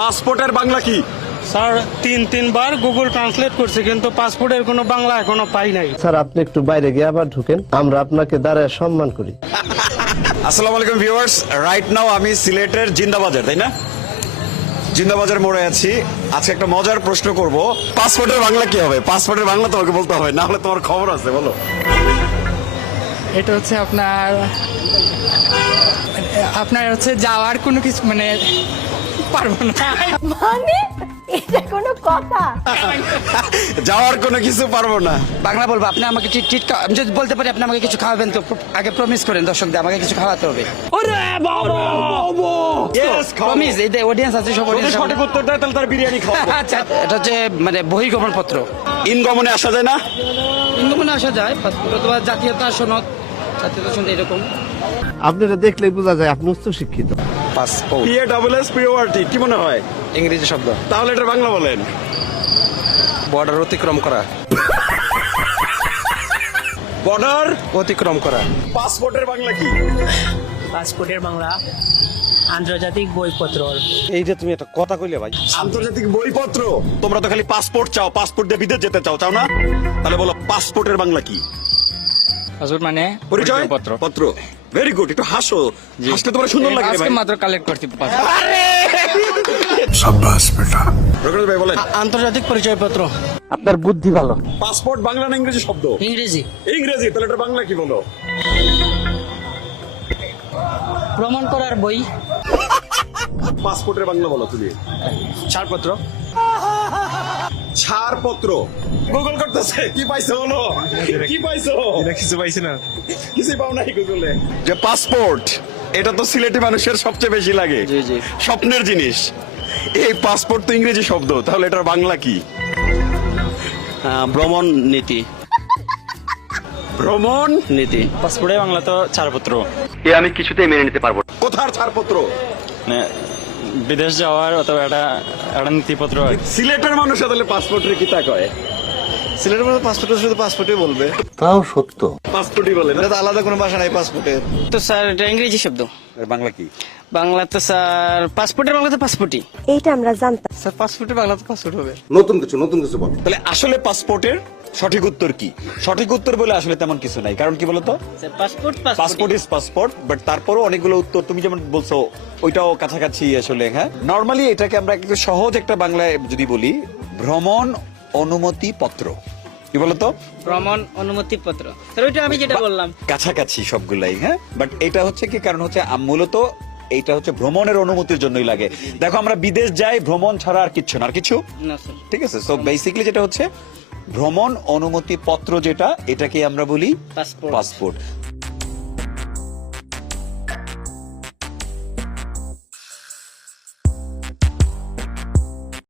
পাসপোর্টের বাংলা কি? স্যার তিনবার গুগল ট্রান্সলেট করছে, কিন্তু পাসপোর্টের কোনো বাংলা এখনো পাই নাই। স্যার আপনি একটু বাইরে গিয়ে আবার ঢুকেন, আমরা আপনাকে দাঁড়ায় সম্মান করি। আসসালামু আলাইকুম ভিউয়ার্স, রাইট নাও আমি সিলেটের জিন্দাবাজার, তাই না? জিন্দাবাজার মোড়ে আছি। আজকে একটা মজার প্রশ্ন করব, পাসপোর্টের বাংলা কি হবে? পাসপোর্টের বাংলা তোমাকে বলতে হবে, না হলে তোমার খবর আছে, বলো। এটা হচ্ছে আপনার হচ্ছে যাওয়ার কোনো কিছু মানে পারবো না। মানে এটা কোনো কথা? যাওয়ার কোনো কিছু পারবো না। বাংলা বলবো, আপনি আমাকে ট্রিট আমি যদি বলতে পারি আপনি আমাকে কিছু খাওয়াবেন তো আগে প্রমিস করেন দর্শকদের আমাকে কিছু খাওয়াতে হবে। Yes, প্রমিস, এই অডিয়েন্স আছে সব যদি audience সঠিক উত্তর দেয় তাহলে তার বিরিয়ানি খাওয়াবো। আচ্ছা, এটা হচ্ছে মানে বহির্গমন পত্র। ইনগমনে আসা যায় না? ইনগমনে আসা যায়, পাসপোর্ট অথবা জাতীয়তা সনদ এরকম। আপনারা দেখলেই বোঝা যায় আপনি উচ্চ শিক্ষিত। পাসপোর্ট PASS PORT কি মনে হয়? ইংরেজি শব্দ। তাহলে এটা বাংলা বলেন। বর্ডার অতিক্রম করা। বর্ডার অতিক্রম করা। পাসপোর্টের বাংলা কি? পাসপোর্টের বাংলা আন্তর্জাতিক বইপত্র। এইটা তুমি একটা কথা কইলে ভাই। আন্তর্জাতিক বইপত্র। তোমরা তো খালি পাসপোর্ট চাও, পাসপোর্ট দিয়ে বিদেশ যেতে চাও, চাও না? তাহলে বলো পাসপোর্টের বাংলা কি? পাসপোর্ট মানে পরিচয় পত্র। পত্র। ভেরি গুড, একটু হাসো, হাসলে তোমার সুন্দর লাগে আজকে ভাই। মাত্র কালেক্ট করছি। সাব্বাস বেটা। রঘুনাথ ভাই বলেন। আন্তর্জাতিক পরিচয়পত্র। আপনার বুদ্ধি ভালো। পাসপোর্ট বাংলা না ইংরেজি শব্দ? ইংরেজি। ইংরেজি, তাহলে এটা বাংলা কি বলো? ভ্রমণ করার বই। পাসপোর্টের বাংলা বলো তুমি। ছাড়পত্র। ছাড়পত্র। গুগল করতেছে, কি পাইছো বলো, কি পাইছো? কিছু পাইছি না। কিছুই পাও নাই গুগলে। যে পাসপোর্ট, এটা তো সিলেটি মানুষের সবচেয়ে বেশি লাগে, স্বপ্নের জিনিস। এই পাসপোর্ট তো ইংরেজি শব্দ, তাহলে এটার বাংলা কি? ভ্রমণ নীতি। ভ্রমণ নীতি। পাসপোর্টের বাংলা তো ছাড়পত্র। এ আমি কিছুতেই মেনে নিতে পারবো না। কোথার ছাড়পত্র? মানে বিদেশ যাওয়ার অথবা একটা নীতিপত্র। সিলেটের মানুষ তাহলে পাসপোর্টের কি তা কয়? সিলেটের মধ্যে পাসপোর্ট শুধু পাসপোর্টই বলবে। তাও সত্য। পাসপোর্টই বলে না? এটা তো আলাদা কোনো ভাষা নাই পাসপোর্টের। তো স্যার এটা ইংরেজি শব্দ। এর বাংলা কি? বাংলা তো স্যার পাসপোর্টের বাংলা তো পাসপোর্টই। এইটা আমরা জানতাম। স্যার পাসপোর্টের বাংলা তো পাসপোর্ট হবে। নতুন কিছু বল। তাহলে আসলে পাসপোর্টের সঠিক উত্তর কি? সঠিক উত্তর বলে আসলে তেমন কিছু নাই, কারণ কি বলতো, পাসপোর্ট ইজ পাসপোর্ট, বাট তারপরও অনেকগুলো উত্তর তুমি যেমন বলছো ওইটাও কাছাকাছি আসলে। হ্যাঁ, নর্মালি এটাকে আমরা একটু সহজ একটা বাংলায় যদি বলি, ভ্রমণ অনুমতি পত্র। কি বলতো? ভ্রমণ অনুমতি পত্র। স্যার ওইটা আমি যেটা বললাম কাছাকাছি সবগুলাই। হ্যাঁ, বাট এটা হচ্ছে কি, কারণ হচ্ছে মূলত এইটা হচ্ছে ভ্রমণের অনুমতির জন্যই লাগে। দেখো আমরা বিদেশ যাই ভ্রমণ ছাড়া আর কিচ্ছু না, আর কিছু না স্যার। ঠিক আছে। সো বেসিক্যালি যেটা হচ্ছে ভ্রমণ অনুমতি পত্র, যেটা এটাকে আমরা বলি পাসপোর্ট। পাসপোর্ট।